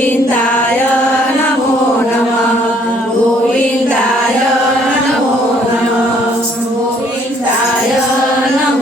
ગોવિંદાય નમો નમ ગોવિંદાય નમો નમ ગોવિંદાય નમો